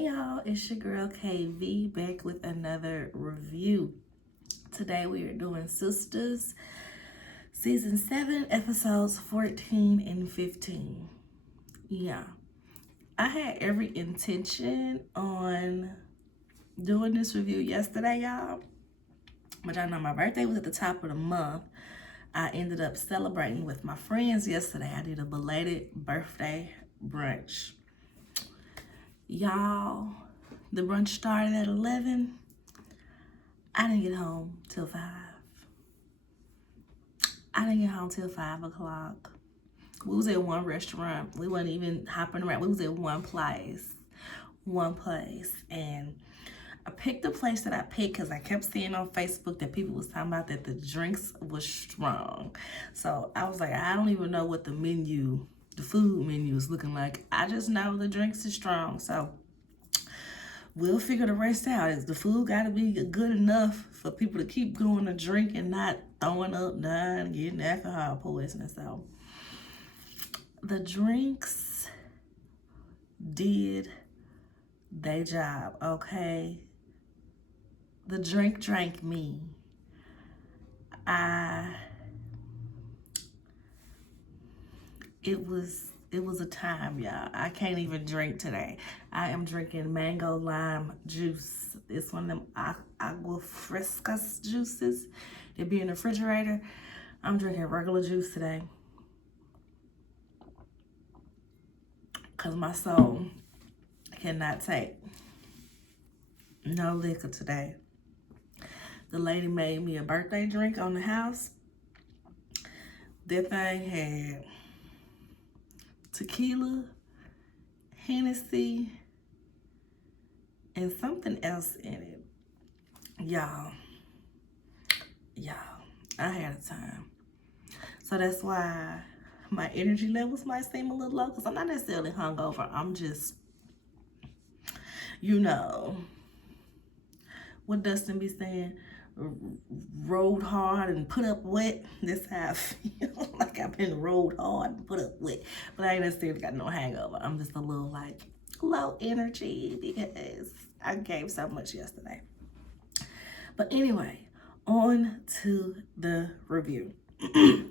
Hey y'all, it's your girl KV back with another review. Today we are doing Sistas season 7 episodes 14 and 15. Yeah, I had every intention on doing this review yesterday, y'all, but y'all know my birthday was at the top of the month. I ended up celebrating with my friends yesterday. I did a belated birthday brunch. Y'all, the brunch started at 11. I didn't get home till 5. I didn't get home till 5 o'clock. We was at one restaurant. We wasn't even hopping around. We was at one place. And I picked the place that I picked because I kept seeing on Facebook that people was talking about that the drinks was strong. So I was like, I don't even know what the food menu is looking like. I just know the drinks is strong. So we'll figure the rest out. Is the food got to be good enough for people to keep going to drink and not throwing up, dying, and getting alcohol poisoning? So the drinks did their job, okay? The drink drank me. It was a time, y'all. I can't even drink today. I am drinking mango lime juice. It's one of them agua frescas juices. They be in the refrigerator. I'm drinking regular juice today because my soul cannot take no liquor today. The lady made me a birthday drink on the house. That thing had tequila, Hennessy, and something else in it. Y'all, I had a time. So that's why my energy levels might seem a little low, because I'm not necessarily hungover. I'm just, what Dustin be saying, rode hard and put up wet. That's how I feel. Like I've been rode hard and put up wet. But I ain't necessarily got no hangover. I'm just a little like low energy because I gave so much yesterday. But anyway, on to the review.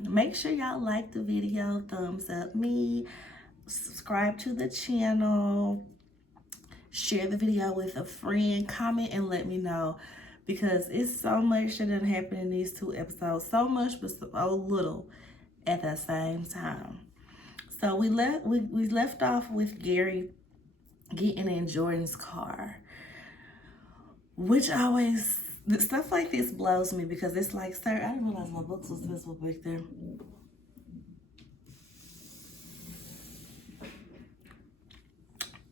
Make sure y'all like the video, thumbs up me, subscribe to the channel, share the video with a friend, comment and let me know, because it's so much that done happened in these 2 episodes. So much, but so little at the same time. So we left off with Gary getting in Jordan's car, which always, stuff like this blows me, because it's like, sir, I didn't realize my books was visible back there.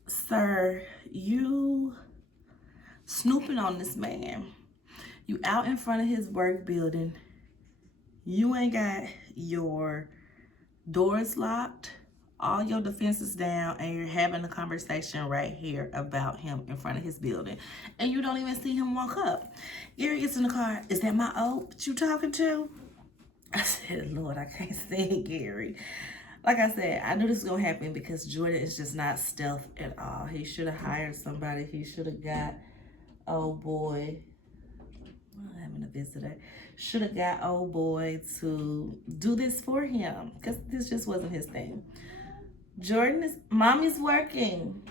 Sir, you snooping on this man. You out in front of his work building. You ain't got your doors locked, all your defenses down, and you're having a conversation right here about him in front of his building. And you don't even see him walk up. Gary gets in the car. Is that my old that you talking to? I said, Lord, I can't stand Gary. Like I said, I knew this was going to happen because Jordan is just not stealth at all. He should have hired somebody. He should have got, old boy, I'm having a visitor, should have got old boy to do this for him, because this just wasn't his thing. Mommy's working.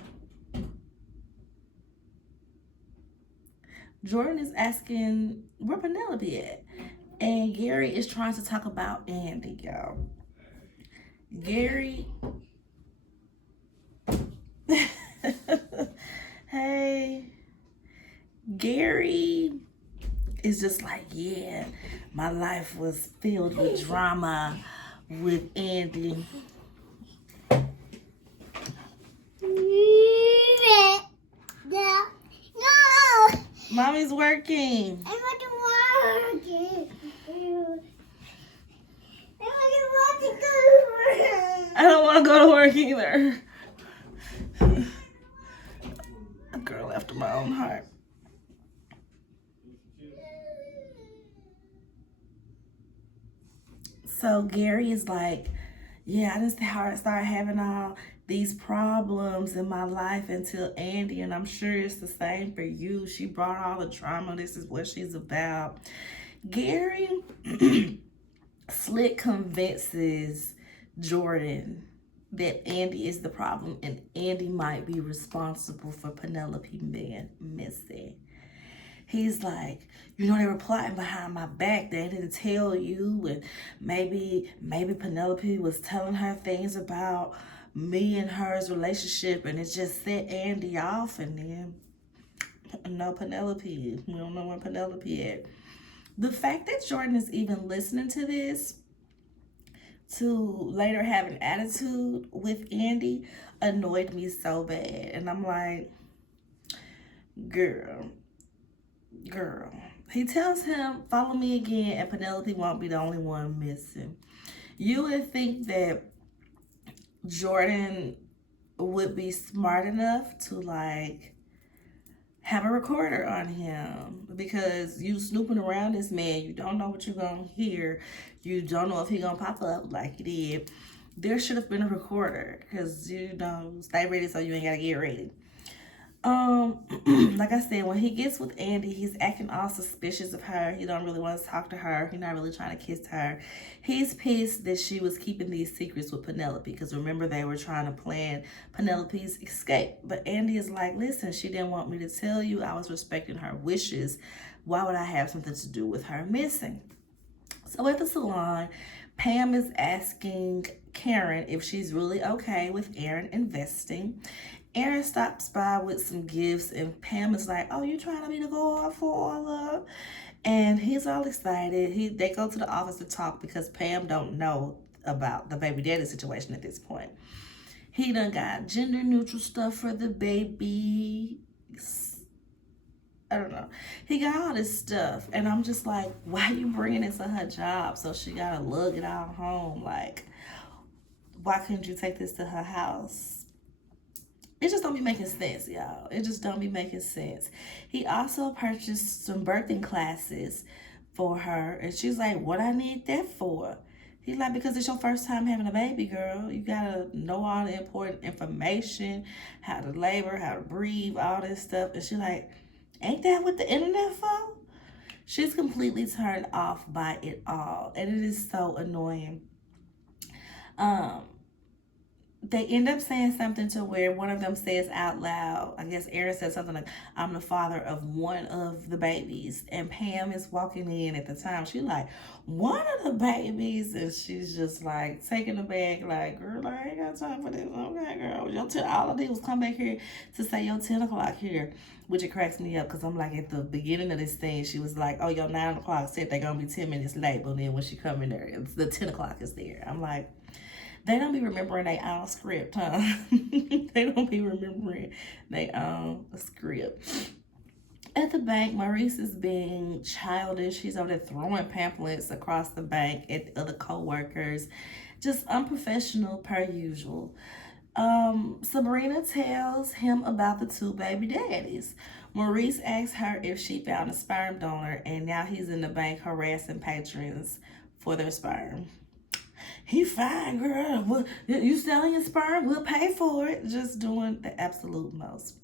Jordan is asking where Penelope at. And Gary is trying to talk about Andy, y'all. Gary, hey, Gary is just like, yeah, my life was filled with drama with Andy. No. Mommy's working. I want to work. I don't want to go to work either. A girl after my own heart. So Gary is like, yeah, I just started having all these problems in my life until Andy, and I'm sure it's the same for you. She brought all the drama. This is what she's about. Gary Slick convinces Jordan that Andy is the problem and Andy might be responsible for Penelope being missing. He's like, you know, they were plotting behind my back. They didn't tell you, and maybe Penelope was telling her things about me and her's relationship, and it just set Andy off. And then no Penelope. We don't know where Penelope at. The fact that Jordan is even listening to this to later have an attitude with Andy annoyed me so bad. And I'm like, girl. He tells him, follow me again, and Penelope won't be the only one missing. You would think that Jordan would be smart enough to like have a recorder on him, because you snooping around this man, you don't know what you're gonna hear, you don't know if he gonna pop up like he did. There should have been a recorder, because you know, stay ready so you ain't gotta get ready. Like I said, when he gets with Andy, he's acting all suspicious of her. He don't really want to talk to her. He's not really trying to kiss her. He's pissed that she was keeping these secrets with Penelope, because remember, they were trying to plan Penelope's escape. But Andy is like, listen, she didn't want me to tell you. I was respecting her wishes. Why would I have something to do with her missing? So at the salon, Pam is asking Karen if she's really okay with Aaron investing. Aaron stops by with some gifts, and Pam is like, oh, you trying me to go off for all of? And he's all excited. They go to the office to talk, because Pam don't know about the baby daddy situation at this point. He done got gender neutral stuff for the baby. I don't know. He got all this stuff, and I'm just like, why you bringing it to her job so she gotta lug it out home? Like, why couldn't you take this to her house? It just don't be making sense, y'all. It just don't be making sense. He also purchased some birthing classes for her, and she's like, what I need that for? He's like, because it's your first time having a baby, girl. You gotta know all the important information, how to labor, how to breathe, all this stuff. And she's like, ain't that what the internet for? She's completely turned off by it all, and it is so annoying. They end up saying something to where one of them says out loud, I guess Aaron said something like, I'm the father of one of the babies. And Pam is walking in at the time. She's like, one of the babies? And she's just like taking the bag like, girl, I ain't got time for this. Okay, girl. All I did was come back here to say your 10 o'clock here, which it cracks me up, because I'm like, at the beginning of this thing, she was like, oh, your 9 o'clock said they're going to be 10 minutes late. But then when she come in there, the 10 o'clock is there. I'm like, they don't be remembering their own script, huh? They don't be remembering their own script. At the bank, Maurice is being childish. He's over there throwing pamphlets across the bank at the other co-workers. Just unprofessional per usual. Sabrina tells him about the 2 baby daddies. Maurice asks her if she found a sperm donor, and now he's in the bank harassing patrons for their sperm. He fine, girl. You selling your sperm? We'll pay for it. Just doing the absolute most.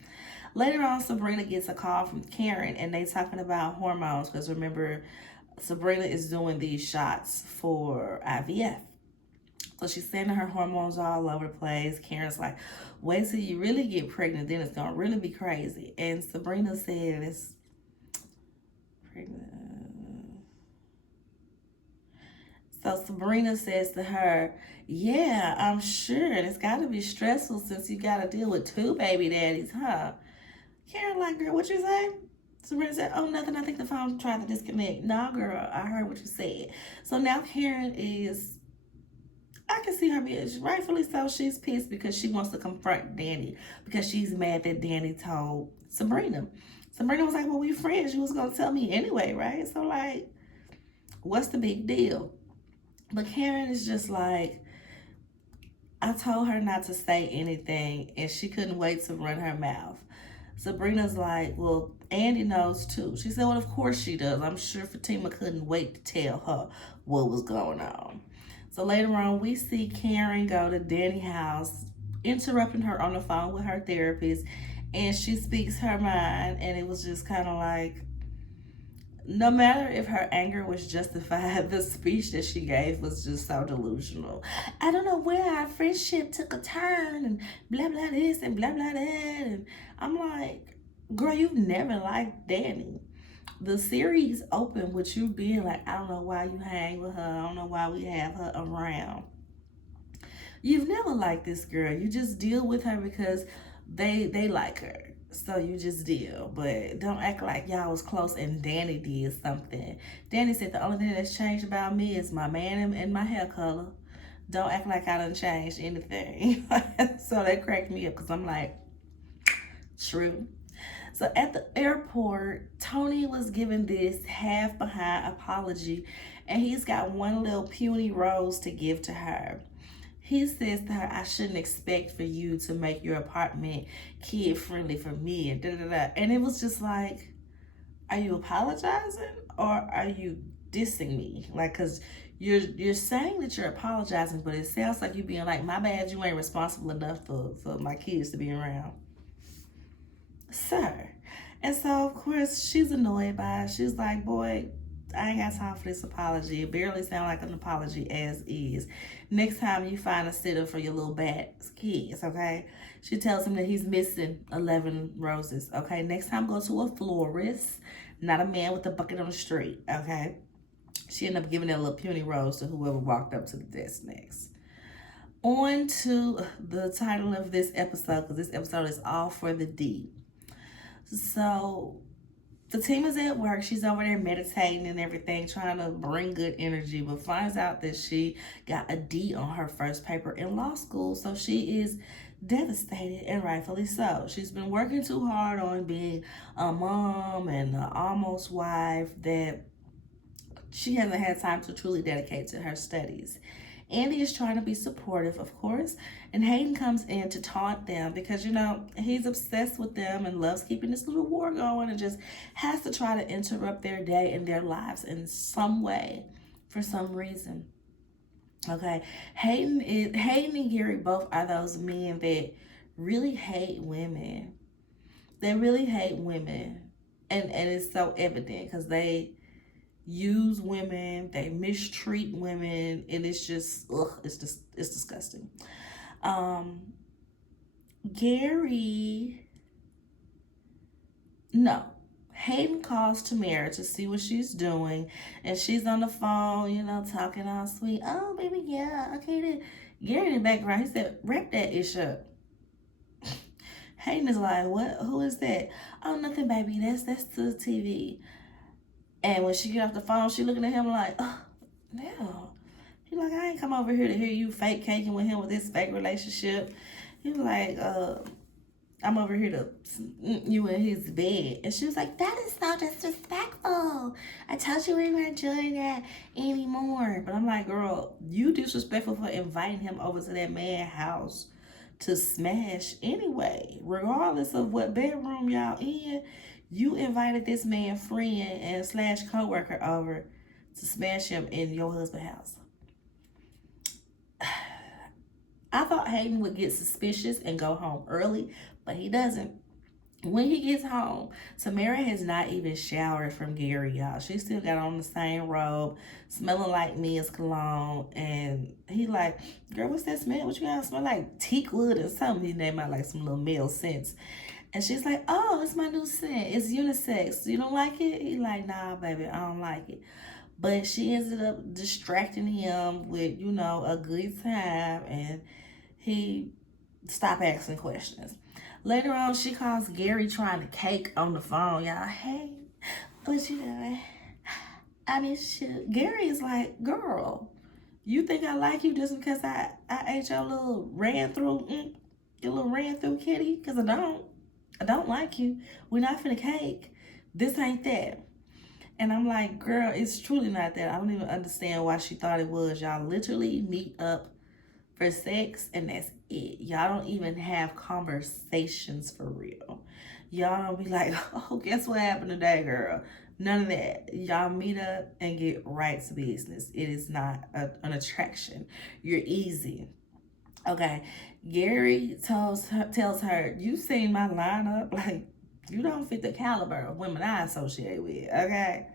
Later on, Sabrina gets a call from Karen, and they talking about hormones, because remember, Sabrina is doing these shots for IVF. So she's sending her hormones all over the place. Karen's like, wait till you really get pregnant, then it's gonna really be crazy. And Sabrina says, pregnant. So Sabrina says to her, yeah, I'm sure. It's got to be stressful since you got to deal with 2 baby daddies, huh? Karen like, girl, what you say? Sabrina said, oh, nothing. I think the phone tried to disconnect. No, girl, I heard what you said. So now Karen is, I can see her being, rightfully so, she's pissed because she wants to confront Danny, because she's mad that Danny told Sabrina. Sabrina was like, well, we friends. You was going to tell me anyway, right? So, like, what's the big deal? But Karen is just like, I told her not to say anything, and she couldn't wait to run her mouth. Sabrina's like, well, Andy knows too. She said, well, of course she does. I'm sure Fatima couldn't wait to tell her what was going on. So later on, we see Karen go to Danny's house interrupting her on the phone with her therapist, and she speaks her mind. And it was just kind of like, no matter if her anger was justified, the speech that she gave was just so delusional. I don't know where our friendship took a turn and blah blah this and blah blah that. And I'm like, girl, you've never liked Danny. The series opened with you being like, I don't know why you hang with her. I don't know why we have her around. You've never liked this girl. You just deal with her because they like her. So you just deal. But don't act like y'all was close and Danny did something. Danny said the only thing that's changed about me is my man and my hair color. Don't act like I done changed anything. So that cracked me up because I'm like, true. So at the airport, Tony was given this half behind apology, and he's got one little puny rose to give to her. He says to her, I shouldn't expect for you to make your apartment kid friendly for me, and da da da. And it was just like, are you apologizing or are you dissing me? Like, cause you're saying that you're apologizing, but it sounds like you being like, my bad, you ain't responsible enough for my kids to be around. Sir. And so of course she's annoyed by it. She's like, boy, I ain't got time for this apology. It barely sounds like an apology as is. Next time you find a sitter for your little bad kids, okay? She tells him that he's missing 11 roses, okay? Next time go to a florist, not a man with a bucket on the street, okay? She ended up giving that little puny rose to whoever walked up to the desk next. On to the title of this episode, because this episode is all for the D. So the team is at work. She's over there meditating and everything, trying to bring good energy, but finds out that she got a D on her first paper in law school. So she is devastated, and rightfully so. She's been working too hard on being a mom and an almost wife that she hasn't had time to truly dedicate to her studies. Andy is trying to be supportive, of course, and Hayden comes in to taunt them because, he's obsessed with them and loves keeping this little war going and just has to try to interrupt their day and their lives in some way for some reason. Okay, Hayden and Gary both are those men that really hate women. They really hate women, and it's so evident because they use women, they mistreat women, and it's just it's disgusting. Gary, no, Hayden calls Tamara to see what she's doing, and she's on the phone, talking all sweet. Oh, baby, yeah, okay. Then Gary in the background, he said, "Wrap that ish up." Hayden is like, "What? Who is that?" "Oh, nothing, baby. That's the TV." And when she get off the phone, she looking at him like, oh, no. He like, I ain't come over here to hear you fake caking with him with this fake relationship. He was like, I'm over here to you in his bed. And she was like, that is so disrespectful. I told you we weren't doing that anymore. But I'm like, girl, you disrespectful for inviting him over to that man's house to smash anyway. Regardless of what bedroom y'all in, you invited this man friend and / co-worker over to smash him in your husband's house. I thought Hayden would get suspicious and go home early, but he doesn't. When he gets home, Tamara has not even showered from Gary, y'all. She still got on the same robe, smelling like Mia's cologne. And he like, girl, what's that smell? What you got? Smell like teak wood or something. He named out like some little male scents. And she's like, oh, it's my new scent. It's unisex. You don't like it? He like, nah, baby, I don't like it. But she ended up distracting him with, a good time. And he stopped asking questions. Later on, she calls Gary trying to cake on the phone. Y'all, hey, what you doing? I miss you. Gary is like, girl, you think I like you just because I ate your little ran through kitty? Because I don't like you. We're not finna cake. This ain't that. And I'm like, girl, it's truly not that. I don't even understand why she thought it was. Y'all literally meet up for sex and that's it. Y'all don't even have conversations for real. Y'all don't be like, oh, guess what happened today, girl? None of that. Y'all meet up and get right to business. It is not an attraction. You're easy. Okay, Gary tells her, "You seen my lineup? Like, you don't fit the caliber of women I associate with. Okay,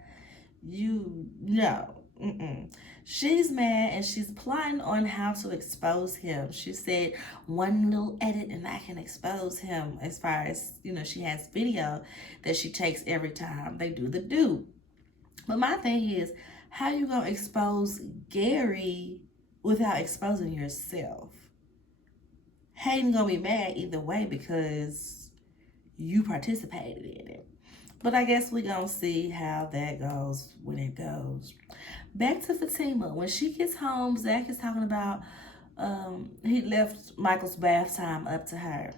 you no." Mm-mm. She's mad and she's plotting on how to expose him. She said one little edit and I can expose him. As far as she has video that she takes every time they do the do. But my thing is, how you gonna expose Gary without exposing yourself? Hayden gonna be mad either way because you participated in it. But I guess we gonna see how that goes when it goes. Back to Fatima. When she gets home, Zach is talking about he left Michael's bath time up to her.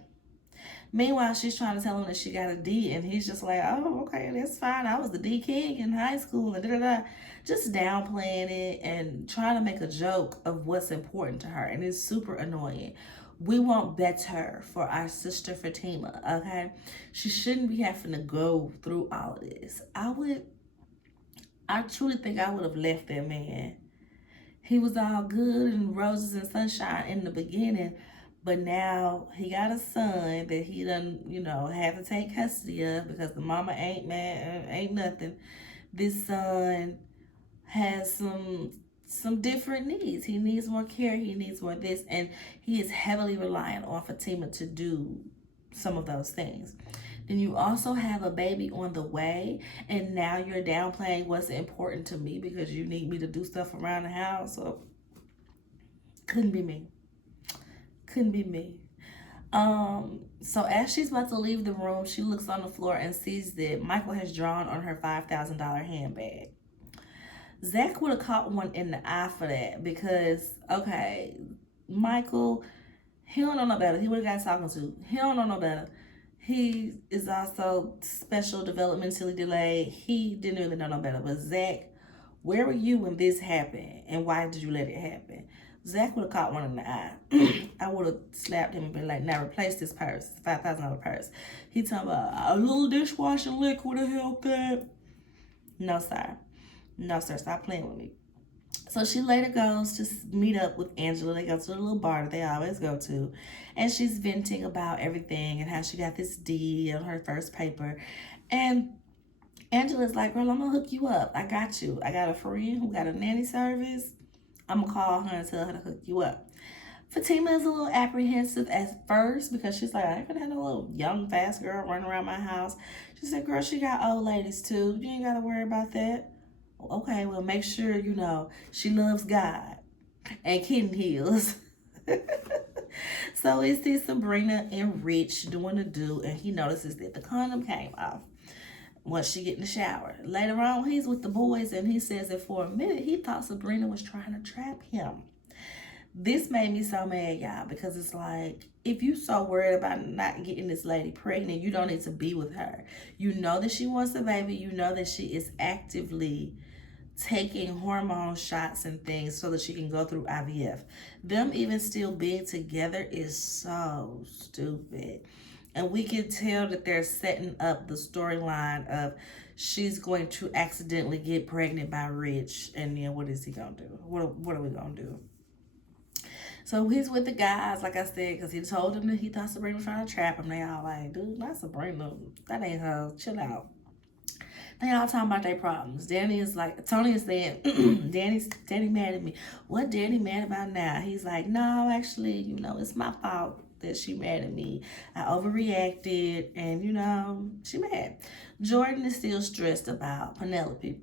Meanwhile, she's trying to tell him that she got a D, and he's just like, "Oh, okay, that's fine. I was the D king in high school," and da da da, just downplaying it and trying to make a joke of what's important to her, and it's super annoying. We want better for our sister Fatima, okay? She shouldn't be having to go through all of this. I truly think I would have left that man. He was all good and roses and sunshine in the beginning, but now he got a son that he done, have to take custody of because the mama ain't mad, ain't nothing. This son has some different needs. He needs more care. He needs more this, and he is heavily reliant on Fatima to do some of those things. Then you also have a baby on the way, and now you're downplaying what's important to me because you need me to do stuff around the house. So couldn't be me. Couldn't be me. So as she's about to leave the room, she looks on the floor and sees that Michael has drawn on her $5,000 handbag. Zach would have caught one in the eye for that because, okay, Michael, he don't know no better. He would have got talking to. He don't know no better. He is also special developmentally delayed. He didn't really know no better. But Zach, where were you when this happened? And why did you let it happen? Zach would have caught one in the eye. I would have slapped him and been like, "Now replace this purse, $5,000 purse." He talking about a little dishwashing liquid to help that. No, sir. No, sir. Stop playing with me. So she later goes to meet up with Angela. They go to the little bar that they always go to. And she's venting about everything and how she got this D on her first paper. And Angela's like, "Girl, I'm going to hook you up. I got you. I got a friend who got a nanny service. I'm going to call her and tell her to hook you up." Fatima is a little apprehensive at first because she's like, "I ain't gonna have no little young, fast girl running around my house." She said, "Girl, she got old ladies too. You ain't got to worry about that." Okay, well, make sure she loves God and kitten heels. So we see Sabrina and Rich doing the do, and he notices that the condom came off once she get in the shower. Later on, he's with the boys, and he says that for a minute he thought Sabrina was trying to trap him. This made me so mad, y'all, because it's like, if you so worried about not getting this lady pregnant, you don't need to be with her. You know that she wants a baby. You know that she is actively taking hormone shots and things so that she can go through IVF. Them even still being together is so stupid. And we can tell that they're setting up the storyline of she's going to accidentally get pregnant by Rich, and then what is he gonna do? What are we gonna do? So he's with the guys, like I said, because he told them that he thought Sabrina was trying to trap him. They all like, "Dude, not Sabrina. That ain't her. Chill out." They all talking about their problems. Danny is like, Tony is saying, Danny mad at me. What Danny mad about now? He's like, "No, actually, it's my fault that she mad at me. I overreacted and, she mad." Jordan is still stressed about Penelope.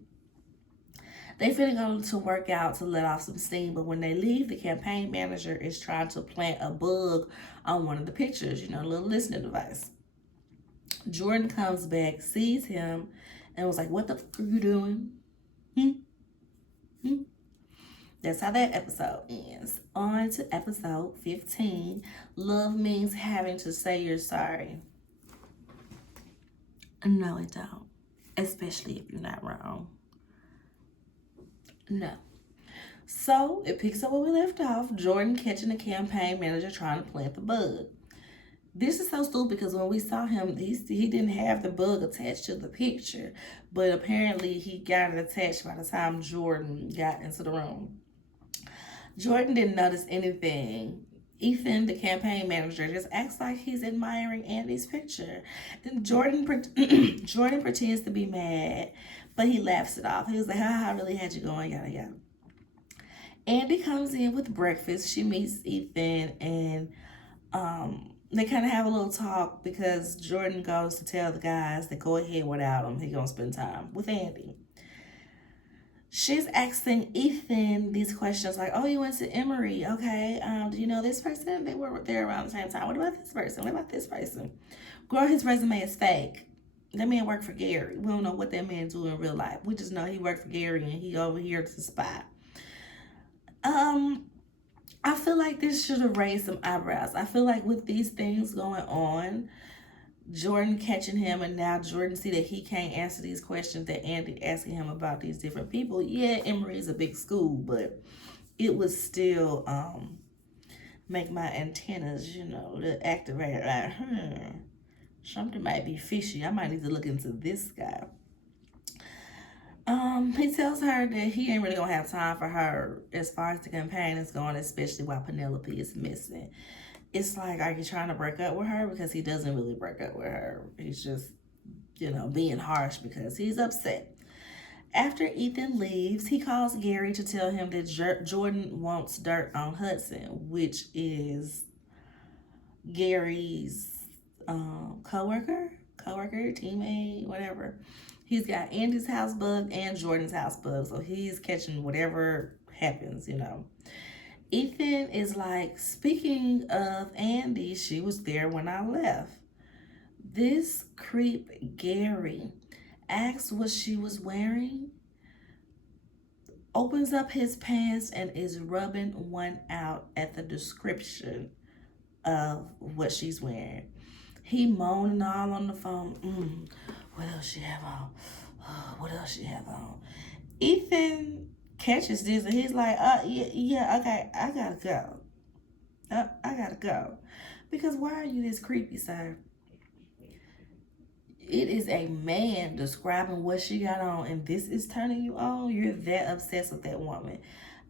They finna go to work out to let off some steam, but when they leave, the campaign manager is trying to plant a bug on one of the pictures, a little listening device. Jordan comes back, sees him, and was like, "What the fuck are you doing?" That's how that episode ends. On to episode 15. Love means having to say you're sorry. No, it don't. Especially if you're not wrong. No. So it picks up where we left off. Jordan catching the campaign manager trying to plant the bug. This is so stupid because when we saw him, he didn't have the bug attached to the picture, but apparently he got it attached by the time Jordan got into the room. Jordan didn't notice anything Ethan, the campaign manager, just acts like he's admiring Andy's picture. And Jordan pretends to be mad, but he laughs it off. He was like, "Ha, I really had you going, yada yada." Andy comes in with breakfast. She meets Ethan, and they kind of have a little talk because Jordan goes to tell the guys that go ahead without him. He gonna spend time with Andy. She's asking Ethan these questions like, "Oh, you went to Emory, okay? Do you know this person? They were there around the same time. What about this person? What about this person?" Girl, his resume is fake. That man worked for Gary. We don't know what that man do in real life. We just know he worked for Gary and he over here to spy. I feel like this should have raised some eyebrows. I feel like with these things going on, Jordan catching him, and now Jordan see that he can't answer these questions that Andy asking him about these different people. Yeah, Emory's a big school, but it would still make my antennas, to activate like, something might be fishy. I might need to look into this guy. He tells her that he ain't really gonna have time for her as far as the campaign is going, especially while Penelope is missing. It's like, are you trying to break up with her? Because he doesn't really break up with her. He's just, being harsh because he's upset. After Ethan leaves, he calls Gary to tell him that Jordan wants dirt on Hudson, which is Gary's co-worker, teammate, whatever. He's got Andy's house bugged and Jordan's house bugged, so he's catching whatever happens, Ethan is like, "Speaking of Andy, she was there when I left." This creep Gary asks what she was wearing, opens up his pants, and is rubbing one out at the description of what she's wearing. He moaning all on the phone. What else she have on? What else she have on? Ethan catches this and he's like, yeah, okay, I gotta go. I gotta go. Because why are you this creepy, sir? It is a man describing what she got on, and this is turning you on? You're that obsessed with that woman.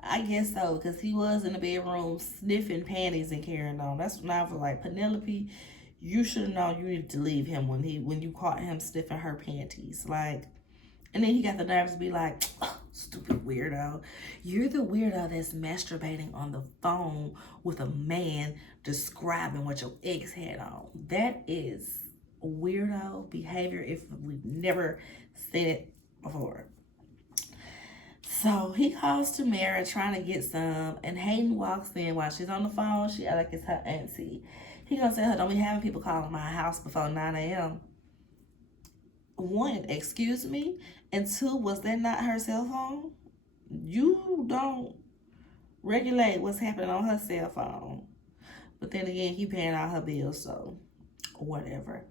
I guess so, because he was in the bedroom sniffing panties and carrying on. That's when I was like, Penelope, you should have known you needed to leave him when you caught him sniffing her panties. Like, and then he got the nerves to be like, "Oh, stupid weirdo. You're the weirdo that's masturbating on the phone with a man describing what your ex had on." That is weirdo behavior if we've never seen it before. So he calls Tamara trying to get some, and Hayden walks in while she's on the phone. She act like it's her auntie. He gonna tell her, "Don't be having people calling my house before 9 a.m. One, excuse me, and two, was that not her cell phone? You don't regulate what's happening on her cell phone. But then again, he paying all her bills, so whatever.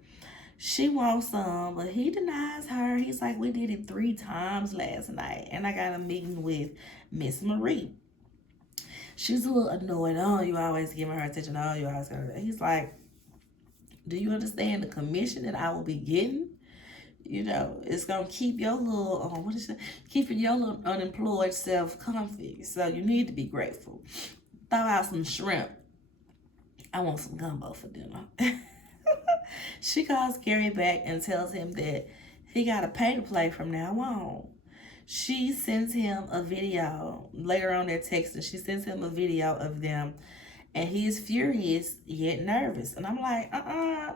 She wants some, but he denies her. He's like, "We did it 3 times last night, and I got a meeting with Miss Marie." She's a little annoyed. "Oh, you always giving her attention. Oh, you always got." He's like, "Do you understand the commission that I will be getting? It's gonna keep your little keeping your little unemployed self comfy. So you need to be grateful. Throw out some shrimp. I want some gumbo for dinner." She calls Gary back and tells him that he gotta pay to play from now on. She sends him a video later on. They're texting. She sends him a video of them, and he is furious yet nervous. And I'm like,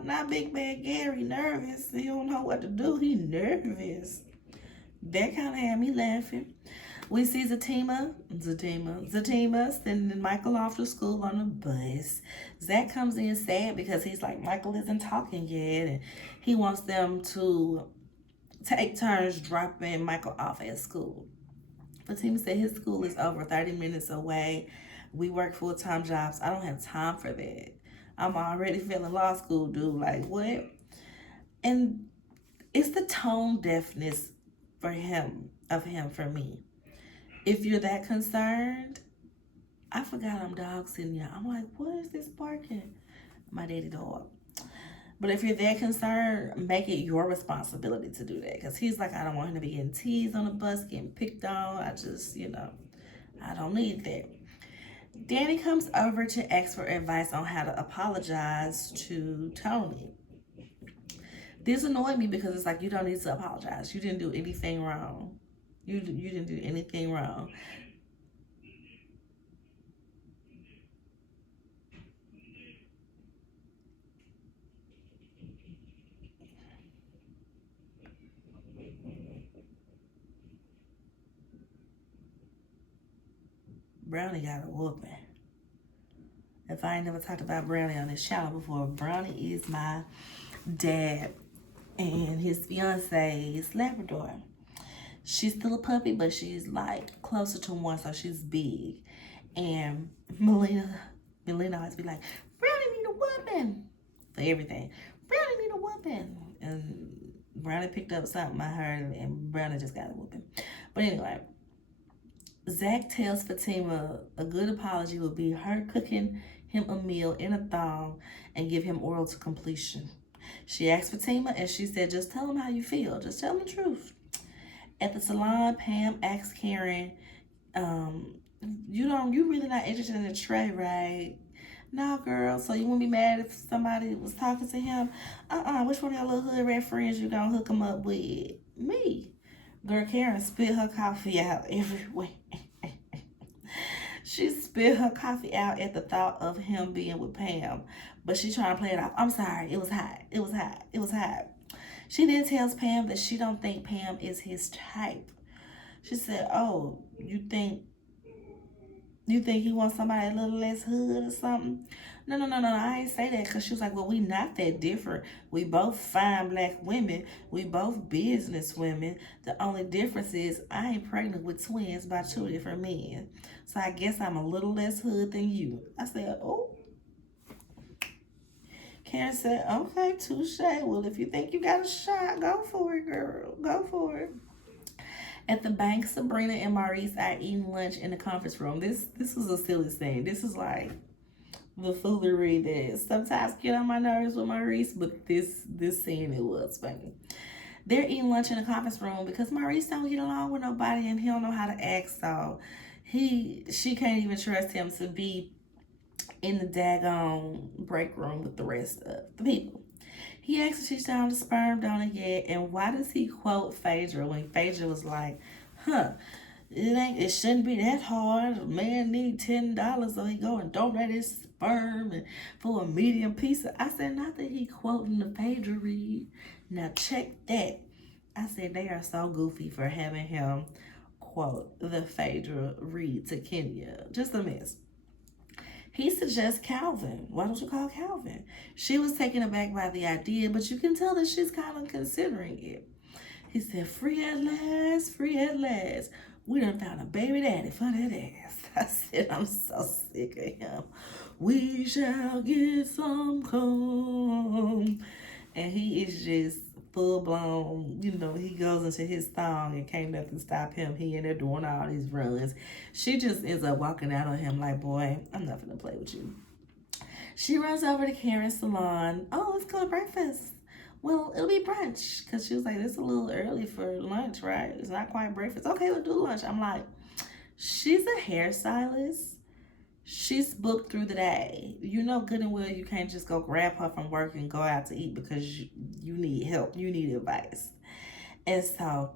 not Big Bad Gary nervous. He don't know what to do. He nervous. That kind of had me laughing. We see Zatima sending Michael off to school on a bus. Zach comes in sad because he's like, Michael isn't talking yet, and he wants them to take turns dropping Michael off at school. Fatima said his school is over 30 minutes away. We work full-time jobs. I don't have time for that. I'm already feeling law school, dude. Like, what? And it's the tone deafness for him for me. If you're that concerned, I forgot I'm dog sitting here. I'm like, what is this barking? My daddy dog. But if you're that concerned, make it your responsibility to do that. Because he's like, I don't want him to be getting teased on the bus, getting picked on. I just, I don't need that. Danny comes over to ask for advice on how to apologize to Tony. This annoyed me because it's like, you don't need to apologize. You didn't do anything wrong. You didn't do anything wrong. Brownie got a whooping. If I ain't never talked about Brownie on this channel before, Brownie is my dad and his fiance's Labrador. She's still a puppy, but she's like closer to 1, so she's big. And Melina always be like, Brownie need a whooping for everything. Brownie need a whooping. And Brownie picked up something I heard, and Brownie just got a whooping. But anyway, Zach tells Fatima a good apology would be her cooking him a meal in a thong and give him oral to completion. She asked Fatima, and she said, just tell him how you feel. Just tell him the truth. At the salon, Pam asks Karen, you really not interested in the tray, right? No, girl. So you wouldn't be mad if somebody was talking to him? Which one of your little hood rat friends you gonna hook him up with? Me. Girl, Karen spit her coffee out everywhere. She spit her coffee out at the thought of him being with Pam, but she trying to play it off. I'm sorry, it was hot. It was hot. It was hot. She then tells Pam that she don't think Pam is his type. She said, oh, you think he wants somebody a little less hood or something? No, I ain't say that, because she was like, well, we not that different. We both fine black women. We both business women. The only difference is I ain't pregnant with twins by 2 different men. So I guess I'm a little less hood than you. I said, oh. Karen said, okay, touche. Well, if you think you got a shot, go for it, girl. Go for it. At the bank, Sabrina and Maurice are eating lunch in the conference room. This was a silly scene. This is like the foolery that sometimes get on my nerves with Maurice, but this scene, it was funny. They're eating lunch in the conference room because Maurice don't get along with nobody and he don't know how to act, so she can't even trust him to be in the daggone break room with the rest of the people. He asks if she's down the sperm donor yet, and why does he quote Phaedra when Phaedra was like, it shouldn't be that hard. A man need $10 so he go and donate his sperm and for a medium pizza. I said, not that he quoting the Phaedra read. Now check that. I said they are so goofy for having him quote the Phaedra read to Kenya. Just a mess. He suggests Calvin. Why don't you call Calvin? She was taken aback by the idea, but you can tell that she's kind of considering it. He said, free at last, free at last. We done found a baby daddy for that ass. I said, I'm so sick of him. We shall get some calm. And he is just full blown, he goes into his thong and can't nothing stop him. He in there doing all these runs. She just ends up walking out on him like, boy, I'm not gonna play with you. She runs over to Karen's salon. Oh, let's go to breakfast. Well, it'll be brunch. Because she was like, it's a little early for lunch, right? It's not quite breakfast. Okay, we'll do lunch. I'm like, she's a hairstylist. She's booked through the day. You know good and well you can't just go grab her from work and go out to eat because you need help. You need advice. And so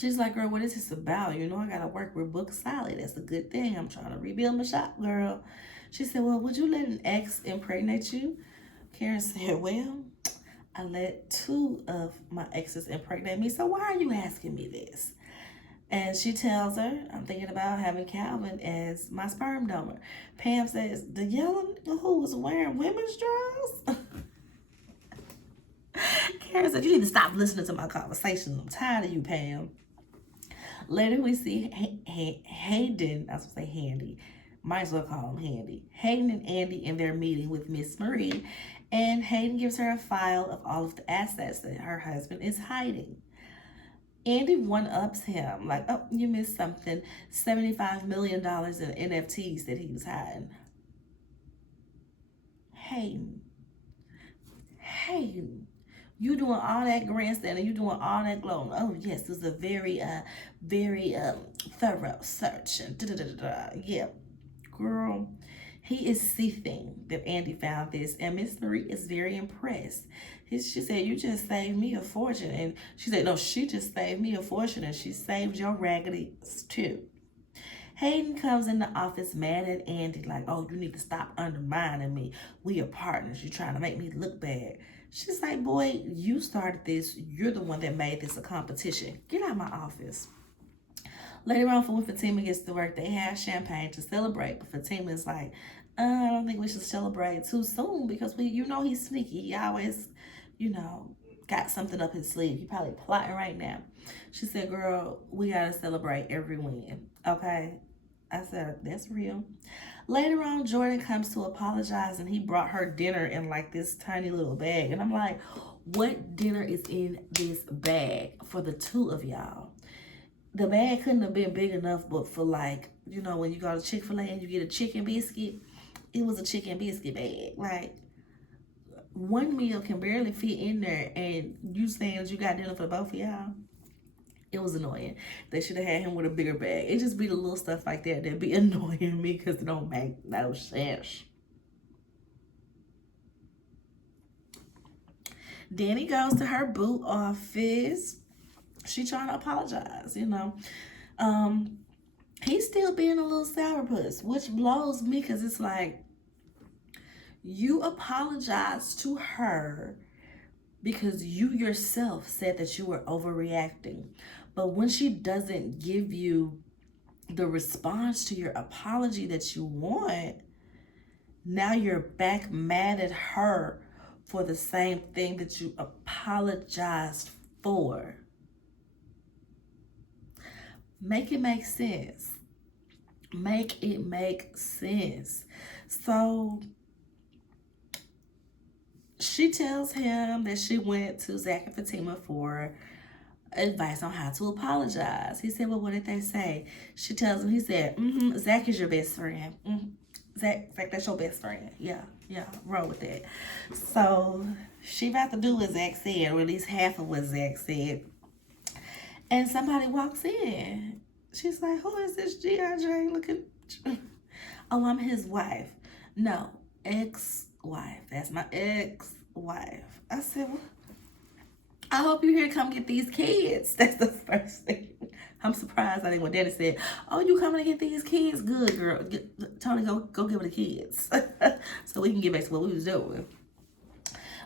she's like, girl, what is this about? I got to work. We're booked solid. That's a good thing. I'm trying to rebuild my shop, girl. She said, well, would you let an ex impregnate you? Karen said, well, I let 2 of my exes impregnate me. So why are you asking me this? And she tells her, I'm thinking about having Calvin as my sperm donor. Pam says, the yellow nigga who was wearing women's drawers? Karen said, you need to stop listening to my conversations. I'm tired of you, Pam. Later we see Hayden, I was going to say Handy. Might as well call him Handy. Hayden and Andy in their meeting with Miss Marie. And Hayden gives her a file of all of the assets that her husband is hiding. Andy one-ups him, like, oh, you missed something. $75 million in NFTs that he was hiding. Hayden, you doing all that grandstanding, you doing all that glowing. Oh, yes, it was a very thorough search. And yeah, Girl, he is seething that Andy found this, and Miss Marie is very impressed. She said, "You just saved me a fortune." And she said, "No, she just saved me a fortune, and she saved your raggedies too." Hayden comes in the office mad at Andy, like, "Oh, you need to stop undermining me. We are partners. You're trying to make me look bad." She's like, "Boy, you started this. You're the one that made this a competition. Get out of my office." Later on, when Fatima gets to work, they have champagne to celebrate. But Fatima is like, I don't think we should celebrate too soon because he's sneaky. He always, got something up his sleeve. He probably plotting right now. She said, "Girl, we gotta celebrate every win, okay?" I said, "That's real." Later on, Jordan comes to apologize, and he brought her dinner in like this tiny little bag. And I'm like, what dinner is in this bag for the two of y'all? The bag couldn't have been big enough, but for like, when you go to Chick-fil-A and you get a chicken biscuit, it was a chicken biscuit bag. Like, one meal can barely fit in there, and you saying that you got dinner for both of y'all? It was annoying. They should have had him with a bigger bag. It just be the little stuff like that be annoying me because it don't make no sense. Danny goes to her boo office. She trying to apologize, He's still being a little sourpuss, which blows me because it's like, you apologize to her because you yourself said that you were overreacting. But when she doesn't give you the response to your apology that you want, now you're back mad at her for the same thing that you apologized for. Make it make sense. Make it make sense. So she tells him that she went to Zach and Fatima for advice on how to apologize. He said, "Well, what did they say?" She tells him, he said, "Zach is your best friend. Zach, that's your best friend. Yeah, roll with that." So she about to do what Zach said, or at least half of what Zach said. And somebody walks in. She's like, "Who is this G.I.J. looking?" "Oh, I'm his wife." "No, ex-wife. That's my ex-wife." I said, "What? I hope you're here to come get these kids." That's the first thing. I'm surprised I didn't when Daddy said, "Oh, you coming to get these kids? Good, girl. Tony, go give her the kids." So we can get back to what we was doing.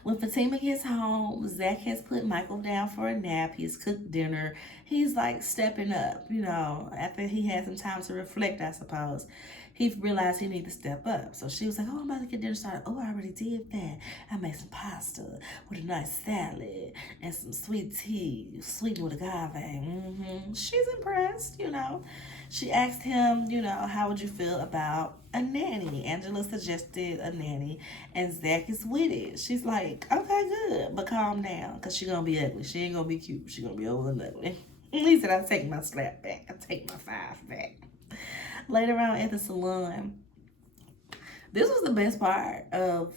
When Fatima gets home, Zach has put Michael down for a nap. He's cooked dinner. He's like stepping up, after he had some time to reflect, I suppose. He realized he needed to step up. So she was like, "Oh, I'm about to get dinner started." "Oh, I already did that. I made some pasta with a nice salad and some sweet tea, sweetened with agave." She's impressed, She asked him, "How would you feel about a nanny?" Angela suggested a nanny, and Zach is with it. She's like, "Okay, good, but calm down, because she's going to be ugly. She ain't going to be cute. She's going to be old and ugly." He said, "I take my slap back. I take my 5 back." Later on at the salon, this was the best part of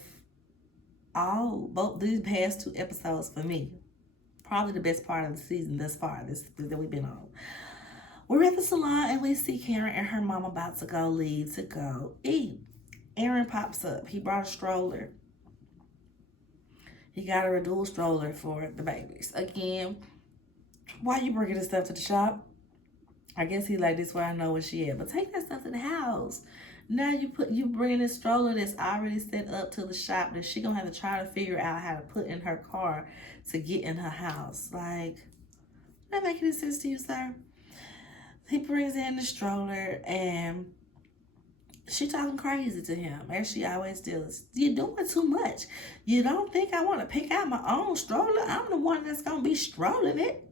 both these past 2 episodes for me. Probably the best part of the season thus far, that we've been on. We're at the salon and we see Karen and her mom about to go leave to go eat. Aaron pops up. He brought a stroller. He got her a dual stroller for the babies. Again, why you bringing this stuff to the shop? I guess he like, "This where I know where she at." But take that stuff to the house. Now you bringing this stroller that's already set up to the shop that she gonna have to try to figure out how to put in her car to get in her house. Like, that make any sense to you, sir? He brings in the stroller and she talking crazy to him, as she always does. "You're doing too much. You don't think I want to pick out my own stroller? I'm the one that's gonna be strolling it."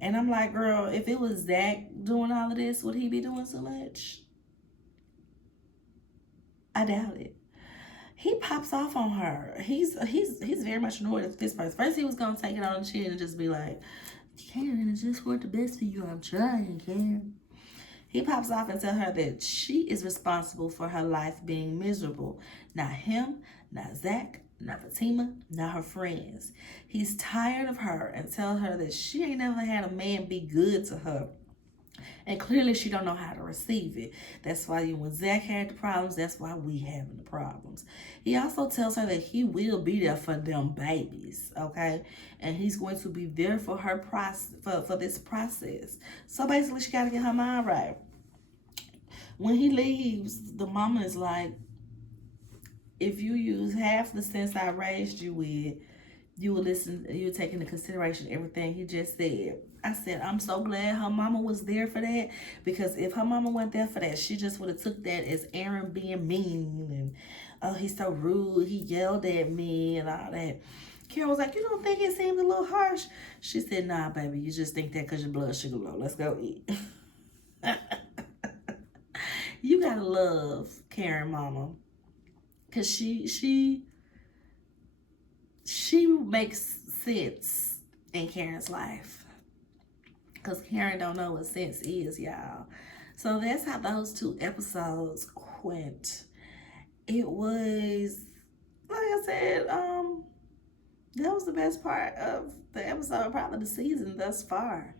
And I'm like, girl, if it was Zach doing all of this, would he be doing so much? I doubt it. He pops off on her. He's very much annoyed at this person. First, he was gonna take it on the chin and just be like, "Karen, it's just for the best for you. I'm trying, Karen." He pops off and tells her that she is responsible for her life being miserable. Not him, not Zach, not Fatima, not her friends. He's tired of her and tells her that she ain't never had a man be good to her. And clearly she don't know how to receive it. That's why when Zach had the problems, that's why we having the problems. He also tells her that he will be there for them babies, okay? And he's going to be there for her process, for this process. So basically she gotta get her mind right. When he leaves, the mama is like, if you use half the sense I raised you with, you will listen, you take into consideration everything he just said. I said, I'm so glad her mama was there for that, because if her mama wasn't there for that, she just would have took that as Aaron being mean and, oh, he's so rude, he yelled at me and all that. Karen was like, you don't think it seemed a little harsh? She said, nah, baby, you just think that because your blood sugar low. Let's go eat. You gotta love Karen mama, because she makes sense in Karen's life, because Karen don't know what sense is, y'all. So that's how those 2 episodes went. It was, like I said, that was the best part of the episode, probably the season thus far,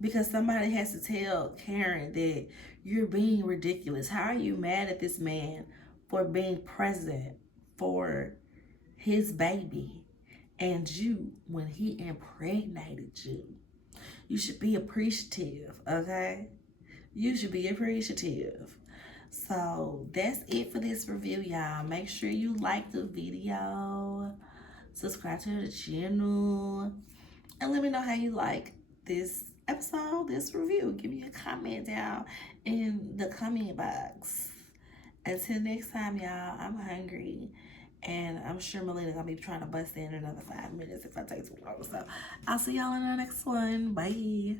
because somebody has to tell Karen that you're being ridiculous. How are you mad at this man for being present for his baby and you when he impregnated you? You should be appreciative, okay? You should be appreciative. So that's it for this review, y'all. Make sure you like the video, subscribe to the channel, and let me know how you like this episode, this review. Give me a comment down in the comment box. Until next time, y'all, I'm hungry. And I'm sure Melina gonna be trying to bust in another 5 minutes if I take too long. So I'll see y'all in the next one. Bye.